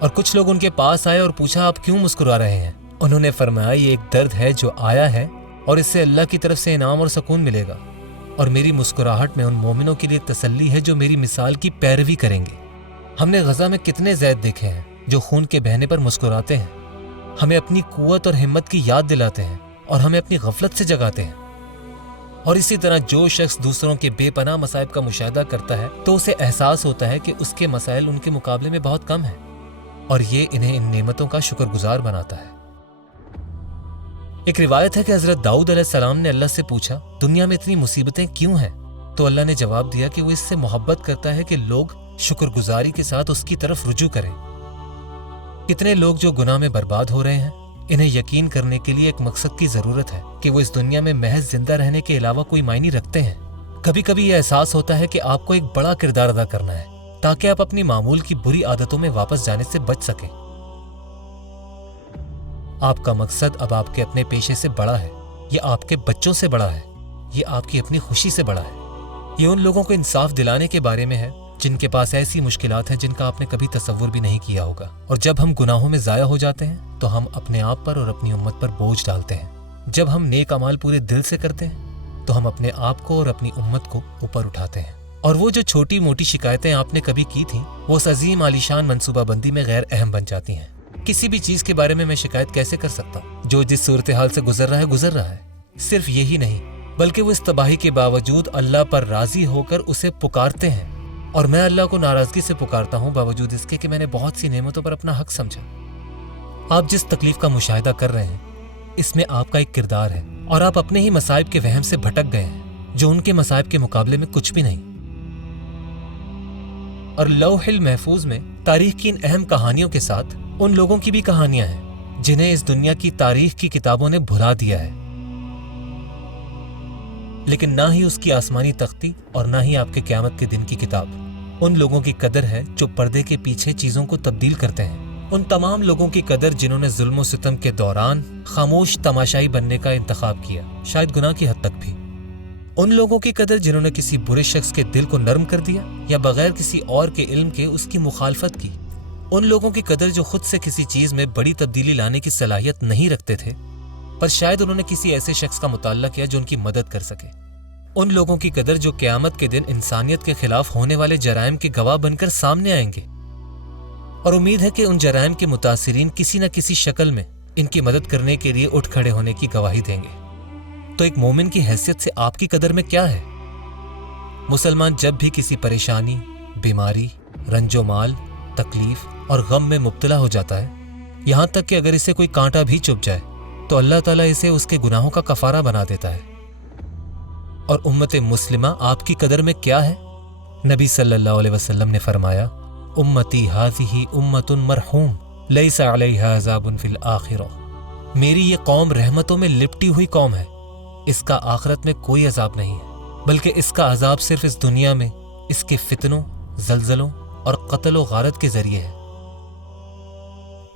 اور کچھ لوگ ان کے پاس آئے اور پوچھا آپ کیوں مسکرا رہے ہیں؟ انہوں نے فرمایا یہ ایک درد ہے جو آیا ہے اور اس سے اللہ کی طرف سے انعام اور سکون ملے گا، اور میری مسکراہٹ میں ان مومنوں کے لیے تسلی ہے جو میری مثال کی پیروی کریں گے۔ ہم نے غزہ میں کتنے زید دیکھے ہیں جو خون کے بہنے پر مسکراتے ہیں، ہمیں اپنی قوت اور ہمت کی یاد دلاتے ہیں اور ہمیں اپنی غفلت سے جگاتے ہیں۔ اور اسی طرح جو شخص دوسروں کے بے پناہ مصائب کا مشاہدہ کرتا ہے تو اسے احساس ہوتا ہے کہ اس کے مسائل ان کے مقابلے میں بہت کم ہیں، اور یہ انہیں ان نعمتوں کا شکر گزار بناتا ہے۔ ایک روایت ہے کہ حضرت داؤد علیہ السلام نے اللہ سے پوچھا دنیا میں اتنی مصیبتیں کیوں ہیں؟ تو اللہ نے جواب دیا کہ وہ اس سے محبت کرتا ہے کہ لوگ شکر گزاری کے ساتھ اس کی طرف رجوع کریں۔ کتنے لوگ جو گناہ میں برباد ہو رہے ہیں، انہیں یقین کرنے کے لیے ایک مقصد کی ضرورت ہے کہ وہ اس دنیا میں محض زندہ رہنے کے علاوہ کوئی معنی رکھتے ہیں۔ کبھی کبھی یہ احساس ہوتا ہے کہ آپ کو ایک بڑا کردار ادا کرنا ہے تاکہ آپ اپنی معمول کی بری عادتوں میں واپس جانے سے بچ سکیں۔ آپ کا مقصد اب آپ کے اپنے پیشے سے بڑا ہے، یہ آپ کے بچوں سے بڑا ہے، یہ آپ کی اپنی خوشی سے بڑا ہے۔ یہ ان لوگوں کو انصاف دلانے کے بارے میں ہے جن کے پاس ایسی مشکلات ہیں جن کا آپ نے کبھی تصور بھی نہیں کیا ہوگا۔ اور جب ہم گناہوں میں ضائع ہو جاتے ہیں تو ہم اپنے آپ پر اور اپنی امت پر بوجھ ڈالتے ہیں۔ جب ہم نیک اعمال پورے دل سے کرتے ہیں تو ہم اپنے آپ کو اور اپنی امت کو اوپر اٹھاتے ہیں، اور وہ جو چھوٹی موٹی شکایتیں آپ نے کبھی کی تھیں وہ اس عظیم عالیشان منصوبہ بندی میں غیر اہم بن جاتی ہیں۔ کسی بھی چیز کے بارے میں شکایت کیسے کر سکتا ہوں؟ جو جس صورتحال سے گزر رہا ہے۔ صرف یہی نہیں بلکہ وہ اس تباہی کے باوجود اللہ پر راضی ہو کر اسے پکارتے ہیں، اور میں اللہ کو ناراضگی سے پکارتا ہوں باوجود اس کے کہ میں نے بہت سی نعمتوں پر اپنا حق سمجھا۔ آپ جس تکلیف کا مشاہدہ کر رہے ہیں اس میں آپ کا ایک کردار ہے، اور آپ اپنے ہی مصائب کے وہم سے بھٹک گئے ہیں جو ان کے مصائب کے مقابلے میں کچھ بھی نہیں۔ اور لوح المحفوظ میں تاریخ کی ان اہم کہانیوں کے ساتھ ان لوگوں کی بھی کہانیاں ہیں جنہیں اس دنیا کی تاریخ کی کتابوں نے بھلا دیا ہے، لیکن نہ ہی اس کی آسمانی تختی اور نہ ہی آپ کے قیامت کے دن کی کتاب۔ ان لوگوں کی قدر ہے جو پردے کے پیچھے چیزوں کو تبدیل کرتے ہیں، ان تمام لوگوں کی قدر جنہوں نے ظلم و ستم کے دوران خاموش تماشائی بننے کا انتخاب کیا، شاید گناہ کی حد تک بھی۔ ان لوگوں کی قدر جنہوں نے کسی برے شخص کے دل کو نرم کر دیا یا بغیر کسی اور کے علم کے اس کی مخالفت کی۔ ان لوگوں کی قدر جو خود سے کسی چیز میں بڑی تبدیلی لانے کی صلاحیت نہیں رکھتے تھے، پر شاید انہوں نے کسی ایسے شخص کا مطالعہ کیا جو ان کی مدد کر سکے۔ ان لوگوں کی قدر جو قیامت کے دن انسانیت کے خلاف ہونے والے جرائم کے گواہ بن کر سامنے آئیں گے، اور امید ہے کہ ان جرائم کے متاثرین کسی نہ کسی شکل میں ان کی مدد کرنے کے لیے اٹھ کھڑے ہونے کی گواہی دیں گے۔ تو ایک مومن کی حیثیت سے آپ کی قدر میں کیا ہے؟ مسلمان جب بھی کسی پریشانی، بیماری، رنج و مال، تکلیف اور غم میں مبتلا ہو جاتا ہے، یہاں تک کہ اگر اسے کوئی کانٹا بھی چبھ جائے تو اللہ تعالیٰ اسے اس کے گناہوں کا کفارہ بنا دیتا ہے۔ اور امت مسلمہ آپ کی قدر میں کیا ہے؟ نبی صلی اللہ علیہ وسلم نے فرمایا، امتی ھذہ امت مرحوم لیس علیہا عذاب فی الآخرہ۔ میری یہ قوم رحمتوں میں لپٹی ہوئی قوم ہے، اس کا آخرت میں کوئی عذاب نہیں ہے، بلکہ اس کا عذاب صرف اس دنیا میں اس کے فتنوں، زلزلوں اور قتل و غارت کے ذریعے ہے۔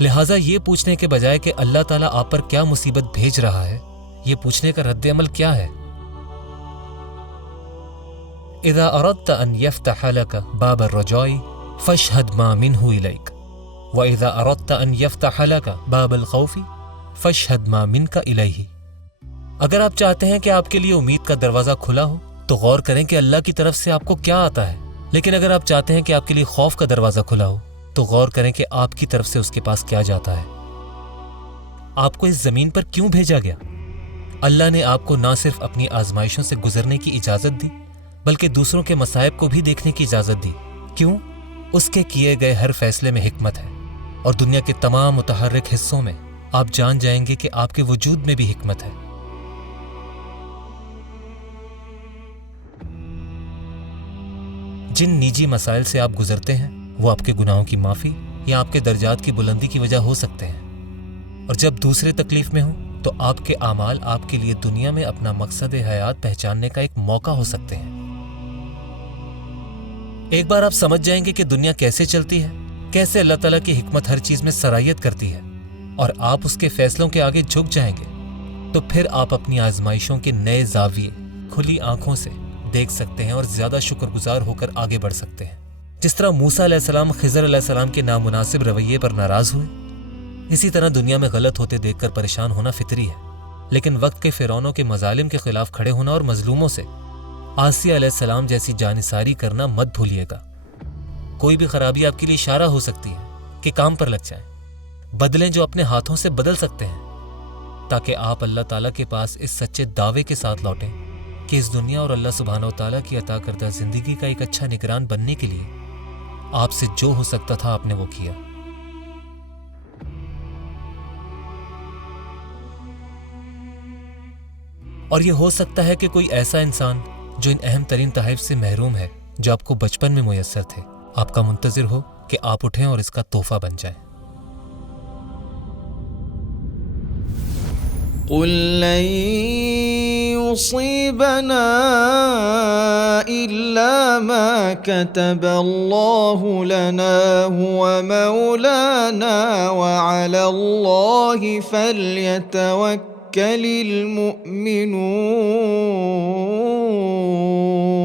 لہٰذا یہ پوچھنے کے بجائے کہ اللہ تعالیٰ آپ پر کیا مصیبت بھیج رہا ہے، یہ پوچھنے کا رد عمل کیا ہے؟ اذا اردت ان يفتح لك باب الرجاء فاشهد ما منه اليك واذا اردت ان يفتح لك باب الخوف فاشهد ما منك اليه۔ اگر آپ چاہتے ہیں کہ آپ کے لیے امید کا دروازہ کھلا ہو تو غور کریں کہ اللہ کی طرف سے آپ کو کیا آتا ہے، لیکن اگر آپ چاہتے ہیں کہ آپ کے لیے خوف کا دروازہ کھلا ہو تو غور کریں کہ آپ کی طرف سے اس کے پاس کیا جاتا ہے۔ آپ کو اس زمین پر کیوں بھیجا گیا؟ اللہ نے آپ کو نہ صرف اپنی آزمائشوں سے گزرنے کی اجازت دی بلکہ دوسروں کے مصائب کو بھی دیکھنے کی اجازت دی۔ کیوں؟ اس کے کیے گئے ہر فیصلے میں حکمت ہے، اور دنیا کے تمام متحرک حصوں میں آپ جان جائیں گے کہ آپ کے وجود میں بھی حکمت ہے۔ جن نجی مسائل سے آپ گزرتے ہیں وہ آپ کے گناہوں کی معافی یا آپ کے درجات کی بلندی کی وجہ ہو سکتے ہیں، اور جب دوسرے تکلیف میں ہوں تو آپ کے اعمال آپ کے لیے دنیا میں اپنا مقصد حیات پہچاننے کا ایک موقع ہو سکتے ہیں۔ ایک بار آپ سمجھ جائیں گے کہ دنیا کیسے چلتی ہے، کیسے اللہ تعالیٰ کی حکمت ہر چیز میں سرایت کرتی ہے، اور آپ اس کے فیصلوں کے آگے جھک جائیں گے، تو پھر آپ اپنی آزمائشوں کے نئے زاویے کھلی آنکھوں سے دیکھ سکتے ہیں اور زیادہ شکر گزار ہو کر آگے بڑھ سکتے ہیں۔ جس طرح موسیٰ علیہ السلام خضر علیہ السلام کے نامناسب رویے پر ناراض ہوئے، اسی طرح دنیا میں غلط ہوتے دیکھ کر پریشان ہونا فطری ہے، لیکن وقت کے فرعونوں کے مظالم کے خلاف کھڑے ہونا اور مظلوموں سے آسیہ علیہ السلام جیسی جانثاری کرنا مت بھولیے گا۔ کوئی بھی خرابی آپ کے لیے اشارہ ہو سکتی ہے کہ کام پر لگ جائیں، بدلیں جو اپنے ہاتھوں سے بدل سکتے ہیں، تاکہ آپ اللہ تعالیٰ کے پاس اس سچے دعوے کے ساتھ لوٹیں کہ اس دنیا اور اللہ سبحانہ و تعالیٰ کی عطا کردہ زندگی کا ایک اچھا نگران بننے کے لیے آپ سے جو ہو سکتا تھا آپ نے وہ کیا۔ اور یہ ہو سکتا ہے کہ کوئی ایسا انسان جو ان اہم ترین تحائف سے محروم ہے جو آپ کو بچپن میں میسر تھے، آپ کا منتظر ہو کہ آپ اٹھیں اور اس کا تحفہ بن جائیں۔ قل لن يصيبنا إلا ما كتب الله لنا هو مولانا وعلى الله فليتوكل، 'كل المؤمنون